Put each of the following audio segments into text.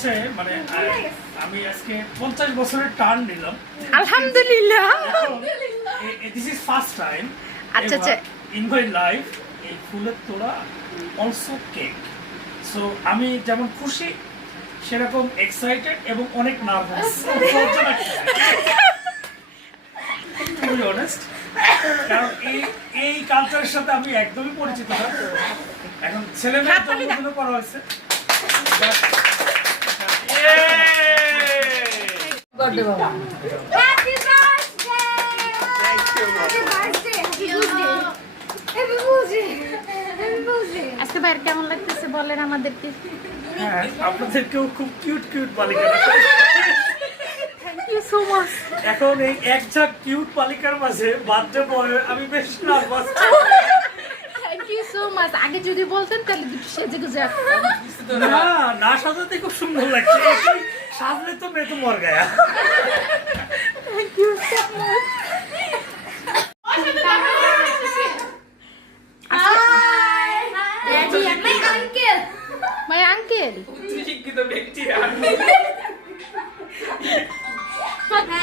হচ্ছে মানে আমি আজকে 50 বছরের টার্ন নিলাম আলহামদুলিল্লাহ। দিস ইজ ফার্স্ট টাইম আচ্ছা আচ্ছা ইন মাই লাইফ এই ফুলের তোড়া অলসো কেক। সো আমি যেমন খুশি সেরকম এক্সাইটেড এবং অনেক নার্ভাস টু বি অনেস্ট, কারণ এই কালচারের সাথে আমি একদমই পরিচিত না। এখন ছেলেমেয়ের জন্মদিন করা হয়েছে। Happy birthday! Thank you. Happy birthday! Happy birthday! Happy birthday! আজকে বাইরে কেমন লাগতেছে বলেন আমাদেরকে। হ্যাঁ, আপনাদেরকেও খুব কিউট কিউট বালিকা। Thank you so much. এখন এই এক ঝাঁক কিউট বালিকার মাঝে বার্থডে বয় আমি বেশ nervous. Thank you so much. আগে যদি বলতেন তাহলে দুটো সেজে গুজে আসতাম। না না সাজাতে খুব সুন্দর লাগছে, এই সাজলে তো মেয়ে তো মর গায়া। Thank you so much. Daddy, my uncle! My uncle. শিক্ষিত ব্যক্তি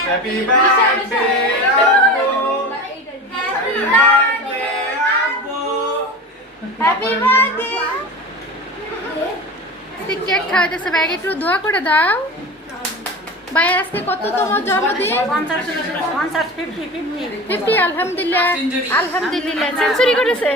Happy birthday, Abbo! Happy birthday, Abbo! Happy birthday! Cake খাওয়াইতেছে, ভাই একটু দোয়া করে দাও। ভাই আজকে কততম জন্মদিন? 50। আলহামদুলিল্লাহ আলহামদুলিল্লাহ। সেঞ্চুরি করেছে।